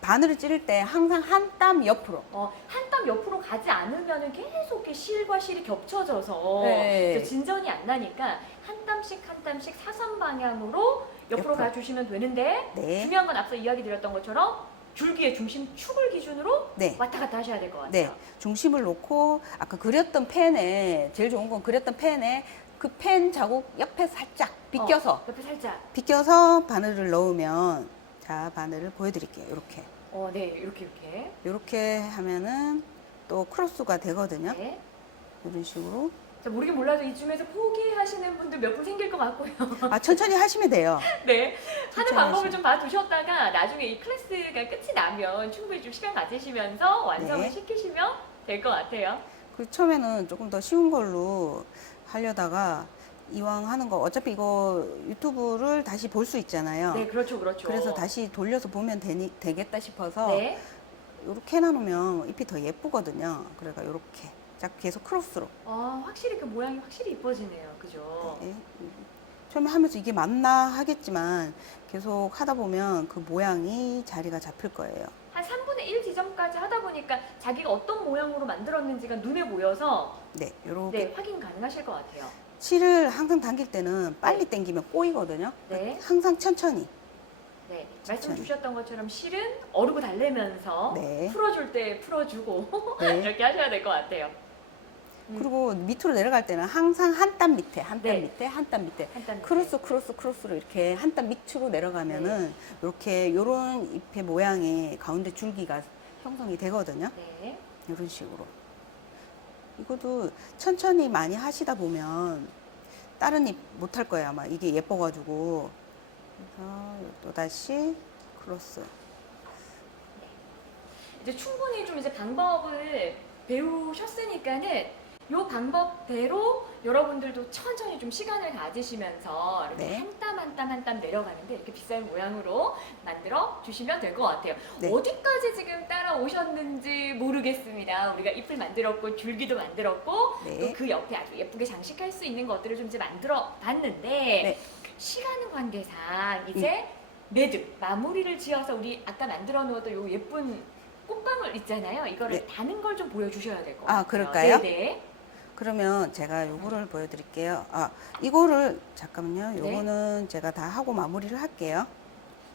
바늘을 찌를 때 항상 한 땀 옆으로. 한 땀 옆으로 가지 않으면은 계속 이렇게 실과 실이 겹쳐져서 네. 이제 진전이 안 나니까 한 땀씩 사선 방향으로 옆으로 옆으로. 가주시면 되는데 네. 중요한 건 앞서 이야기 드렸던 것처럼 줄기의 중심축을 기준으로 네. 왔다 갔다 하셔야 될 것 같아요. 네. 중심을 놓고, 아까 그렸던 펜에, 제일 좋은 건 그렸던 펜에 그 펜 자국 옆에 살짝 비껴서, 옆에 살짝. 비껴서 바늘을 넣으면, 자, 바늘을 보여드릴게요. 이렇게. 네, 이렇게. 이렇게 하면은 또 크로스가 되거든요. 네. 이런 식으로. 자, 모르긴 몰라도 이쯤에서 포기하시는 분들 몇 분 생길 것 같고요. 천천히 하시면 돼요. 네. 하는 천천히 방법을 하시면. 좀 봐두셨다가 나중에 이 클래스가 끝이 나면 충분히 좀 시간 가지시면서 완성을 네. 시키시면 될 것 같아요. 그 처음에는 조금 더 쉬운 걸로 하려다가 이왕 하는 거 어차피 이거 유튜브를 다시 볼 수 있잖아요. 네, 그렇죠, 그렇죠. 그래서 다시 돌려서 보면 되겠다 싶어서 네. 이렇게 해놔놓으면 잎이 더 예쁘거든요. 그러니까 이렇게 자 계속 크로스로. 확실히 그 모양이 확실히 이뻐지네요. 그죠? 네. 처음에 하면서 이게 맞나 하겠지만 계속 하다 보면 그 모양이 자리가 잡힐 거예요. 한 3분의 1 지점까지 하다 보니까 자기가 어떤 모양으로 만들었는지가 눈에 보여서 네, 요렇게 네, 확인 가능하실 것 같아요. 실을 항상 당길 때는 빨리 당기면 꼬이거든요. 네. 항상 천천히. 네, 말씀 천천히. 주셨던 것처럼 실은 어르고 달래면서 네. 풀어줄 때 풀어주고 네. 이렇게 하셔야 될 것 같아요. 그리고 밑으로 내려갈 때는 항상 한 땀 밑에, 한 땀 네. 밑에, 한 땀 밑에. 한 땀 밑에. 크로스로 이렇게 한 땀 밑으로 내려가면은 이렇게 요런 잎의 모양이 가운데 줄기가 형성이 되거든요. 네. 이런 식으로. 이것도 천천히 많이 하시다 보면 다른 잎 못 할 거예요. 아마 이게 예뻐가지고. 그래서 또 다시 크로스. 이제 충분히 좀 이제 방법을 배우셨으니까는 요 방법대로 여러분들도 천천히 좀 시간을 가지시면서 이렇게 네. 한 땀 한 땀 한 땀 내려가는데 이렇게 비싼 모양으로 만들어 주시면 될 것 같아요. 네. 어디까지 지금 따라오셨는지 모르겠습니다. 우리가 잎을 만들었고 줄기도 만들었고 네. 또 그 옆에 아주 예쁘게 장식할 수 있는 것들을 좀 이제 만들어 봤는데 네. 시간 관계상 이제 매듭 마무리를 지어서 우리 아까 만들어 놓았던 요 예쁜 꽃감을 있잖아요. 이거를 네. 다는 걸 좀 보여주셔야 될 것 아, 같아요. 그럴까요? 네네. 그러면 제가 요거를 보여드릴게요. 이거를 잠깐만요. 네. 요거는 제가 다 하고 마무리를 할게요.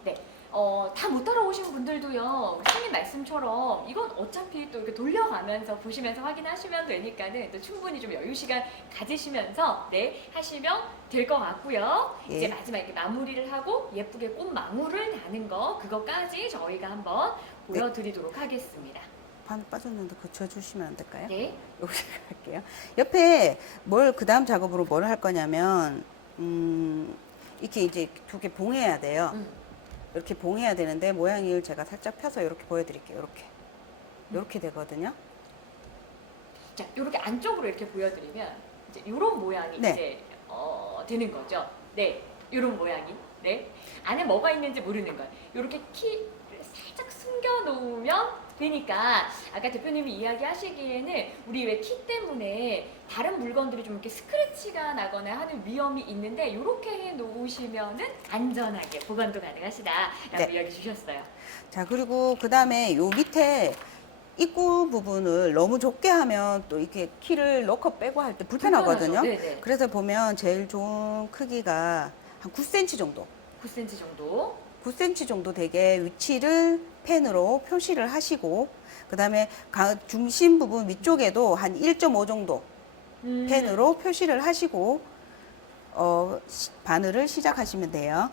네. 다 못 따라오신 분들도요, 선생님 말씀처럼 이건 어차피 또 이렇게 돌려가면서 보시면서 확인하시면 되니까는 또 충분히 좀 여유 시간 가지시면서 네, 하시면 될 것 같고요. 예. 이제 마지막 이렇게 마무리를 하고 예쁘게 꽃망울을 다는 거, 그거까지 저희가 한번 보여드리도록 하겠습니다. 반 빠졌는데 고쳐주시면 안 될까요? 네. 요거 할게요. 옆에 그 다음 작업으로 뭘 할 거냐면, 이렇게 이제 두 개 봉해야 돼요. 이렇게 봉해야 되는데 모양을 제가 살짝 펴서 이렇게 보여드릴게요. 이렇게 되거든요. 자, 이렇게 안쪽으로 이렇게 보여드리면 이제 이런 모양이 네. 이제 되는 거죠. 네, 이런 모양이. 네, 안에 뭐가 있는지 모르는 거예요. 이렇게 키를 살짝 숨겨 놓으면 되니까 아까 대표님이 이야기하시기에는 우리 왜 키 때문에 다른 물건들이 좀 이렇게 스크래치가 나거나 하는 위험이 있는데 이렇게 해 놓으시면은 안전하게 보관도 가능하시다라고 네. 이야기 주셨어요. 자, 그리고 그 다음에 요 밑에 입구 부분을 너무 좁게 하면 또 이렇게 키를 넣고 빼고 할 때 불편하거든요. 불편하죠. 네네. 그래서 보면 제일 좋은 크기가 한 9cm 정도. 9cm 정도. 9cm 정도 되게 위치를 펜으로 표시를 하시고, 그 다음에 중심 부분 위쪽에도 한 1.5 정도 펜으로 표시를 하시고, 바늘을 시작하시면 돼요.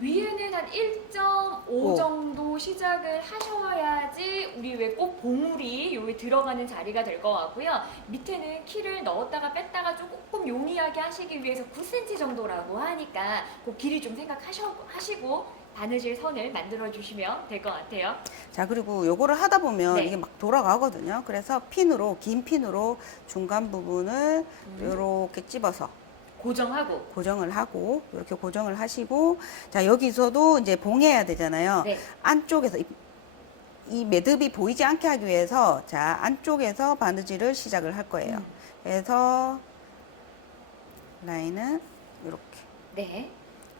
위에는 한 1.5 오. 정도 시작을 하셔야지 우리 왜 꼭 봉우리 여기 들어가는 자리가 될 것 같고요. 밑에는 키를 넣었다가 뺐다가 조금 용이하게 하시기 위해서 9cm 정도라고 하니까 그 길이 좀 생각하시고 바느질 선을 만들어 주시면 될 것 같아요. 자, 그리고 요거를 하다 보면 네. 이게 막 돌아가거든요. 그래서 긴 핀으로 중간 부분을 이렇게 찝어서 고정을 하고, 이렇게 고정을 하시고, 자, 여기서도 이제 봉해야 되잖아요. 네. 안쪽에서, 이 매듭이 보이지 않게 하기 위해서, 자, 안쪽에서 바느질을 시작을 할 거예요. 그래서, 라인은 이렇게. 네.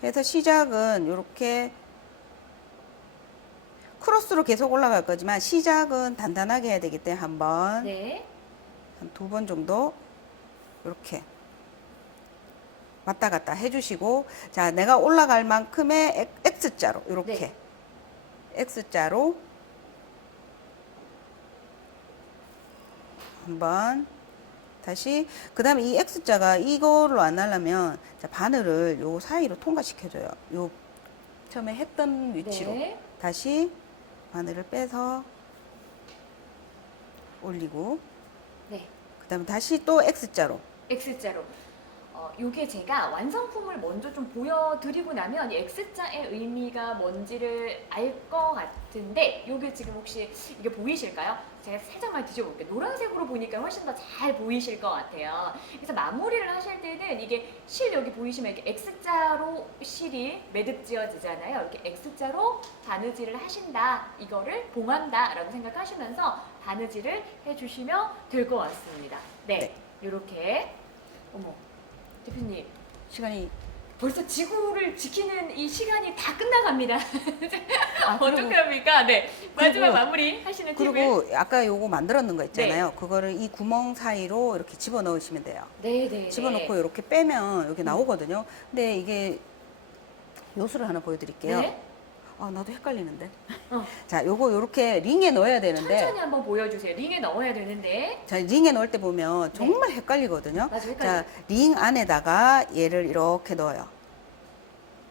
그래서 시작은 이렇게 크로스로 계속 올라갈 거지만, 시작은 단단하게 해야 되기 때문에 한 번, 네. 한 2번 정도, 이렇게. 왔다 갔다 해주시고, 자, 내가 올라갈 만큼의 X자로 이렇게 네. X자로 한번 다시, 그 다음에 이 X자가 이걸로 안 하려면, 자, 바늘을 요 사이로 통과시켜줘요. 요 처음에 했던 위치로 네. 다시 바늘을 빼서 올리고, 네. 그 다음에 다시 또 X자로. X자로. 요게 제가 완성품을 먼저 좀 보여드리고 나면 이 X자의 의미가 뭔지를 알 것 같은데 요게 지금 혹시 이게 보이실까요? 제가 살짝만 뒤져볼게요. 노란색으로 보니까 훨씬 더 잘 보이실 것 같아요. 그래서 마무리를 하실 때는 이게 실 여기 보이시면 이렇게 X자로 실이 매듭 지어지잖아요. 이렇게 X자로 바느질을 하신다. 이거를 봉한다 라고 생각하시면서 바느질을 해주시면 될 것 같습니다. 네. 이렇게 어머 대표님 시간이 벌써 지구를 지키는 이 시간이 다 끝나갑니다. 그리고- 어떡합니까? 네. 마지막 그리고- 마무리 하시는 팁을. 그리고 아까 요거 만들었는 거 있잖아요. 그거를 이 구멍 사이로 이렇게 집어 넣으시면 돼요. 네네. 집어넣고 이렇게 빼면 여기 나오거든요. 근데 이게 요수를 하나 보여드릴게요. 네. 아, 나도 헷갈리는데. 어. 자, 요거 요렇게 링에 넣어야 되는데, 천천히 한번 보여주세요. 링에 넣어야 되는데. 자, 링에 넣을 때 보면 정말 헷갈리거든요. 맞아, 헷갈려. 자, 링 안에다가 얘를 이렇게 넣어요.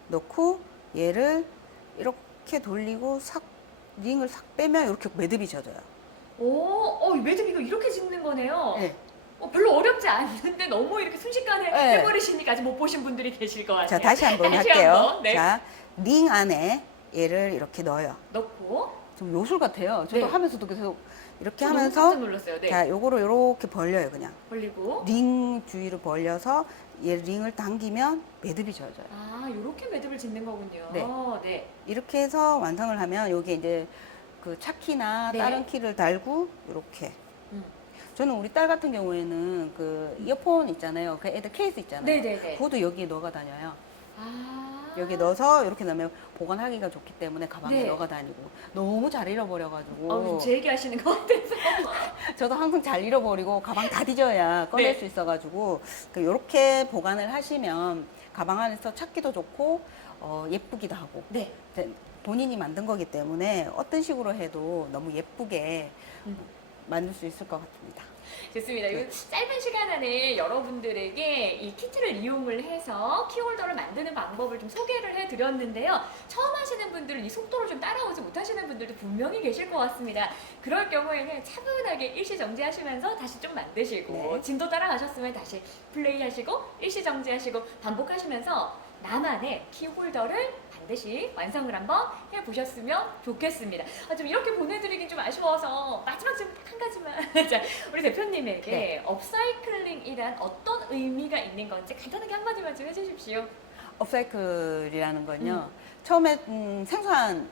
넣고 얘를 이렇게 돌리고 링을 싹 빼면 이렇게 매듭이 져져요. 오, 이 매듭 이거 이렇게 짓는 거네요. 네. 별로 어렵지 않은데 너무 이렇게 순식간에 네. 해버리시니까 아직 못 보신 분들이 계실 것 같아요. 자, 다시 한번 다시 할게요. 한번, 네. 자, 링 안에 얘를 이렇게 넣어요. 넣고. 좀 요술 같아요. 저도 네. 하면서도 계속 이렇게 너무 하면서, 깜짝 놀랐어요. 네. 자, 요거를 이렇게 벌려요, 그냥. 벌리고. 링 주위로 벌려서 얘 링을 당기면 매듭이 져져요. 아, 요렇게 매듭을 짓는 거군요. 네. 네. 이렇게 해서 완성을 하면 여기 이제 그 차키나 네. 다른 키를 달고 이렇게. 음. 저는 우리 딸 같은 경우에는 그 이어폰 있잖아요. 그 애들 케이스 있잖아요. 네네네. 그것도 여기에 넣어 다녀요. 아. 여기 넣어서 이렇게 넣으면 보관하기가 좋기 때문에 가방에 네. 넣어 다니고 너무 잘 잃어버려가지고 제 얘기 하시는 것 같아서. 저도 항상 잘 잃어버리고 가방 다 뒤져야 꺼낼 네. 수 있어가지고 이렇게 보관을 하시면 가방 안에서 찾기도 좋고 예쁘기도 하고 네. 이제 본인이 만든 거기 때문에 어떤 식으로 해도 너무 예쁘게 음. 만들 수 있을 것 같습니다. 좋습니다. 네. 이 짧은 시간 안에 여러분들에게 이 키트를 이용을 해서 키홀더를 만드는 방법을 좀 소개를 해드렸는데요. 처음 하시는 분들은 이 속도를 좀 따라오지 못하시는 분들도 분명히 계실 것 같습니다. 그럴 경우에는 차분하게 일시정지하시면서 다시 좀 만드시고 네. 진도 따라가셨으면 다시 플레이하시고 일시정지하시고 반복하시면서 나만의 키홀더를 반드시 완성을 한번 해보셨으면 좋겠습니다. 좀 이렇게 보내드리긴 좀 아쉬워서 마지막 좀 한 가지만 자, 우리 대표님에게 네. 업사이클링이란 어떤 의미가 있는 건지 간단하게 한마디만 좀 해주십시오. 업사이클이라는 건요. 처음에 생소한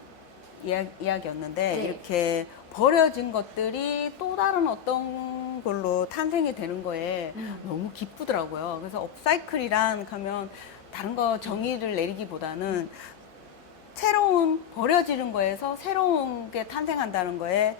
이야기였는데 네. 이렇게 버려진 것들이 또 다른 어떤 걸로 탄생이 되는 거에 너무 기쁘더라고요. 그래서 업사이클이란 하면 다른 거 정의를 내리기보다는 새로운 버려지는 거에서 새로운 게 탄생한다는 거에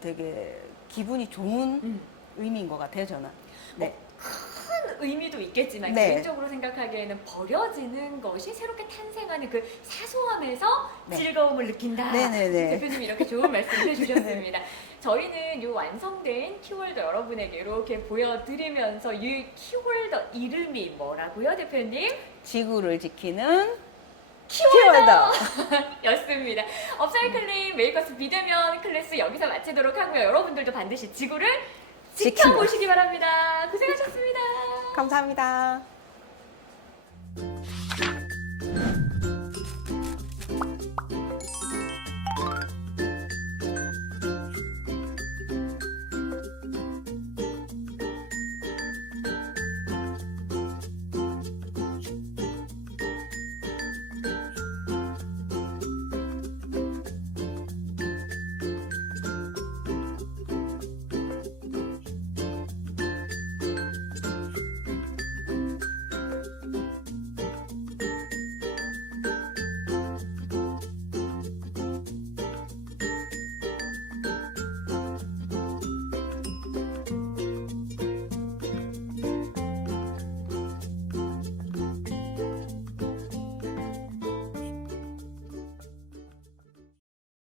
되게 기분이 좋은 의미인 것 같아요, 저는. 네. 큰 의미도 있겠지만 네. 개인적으로 생각하기에는 버려지는 것이 새롭게 탄생하는 그 사소함에서 네. 즐거움을 느낀다. 네네네. 대표님이 이렇게 좋은 말씀을 해주셨습니다. 저희는 이 완성된 키홀더 여러분에게 이렇게 보여드리면서 이 키홀더 이름이 뭐라고요, 대표님? 지구를 지키는 키홀더 였습니다. 업사이클링 메이커스 비대면 클래스 여기서 마치도록 하고요. 여러분들도 반드시 지구를 지켜보시기 바랍니다. 고생하셨습니다. 감사합니다.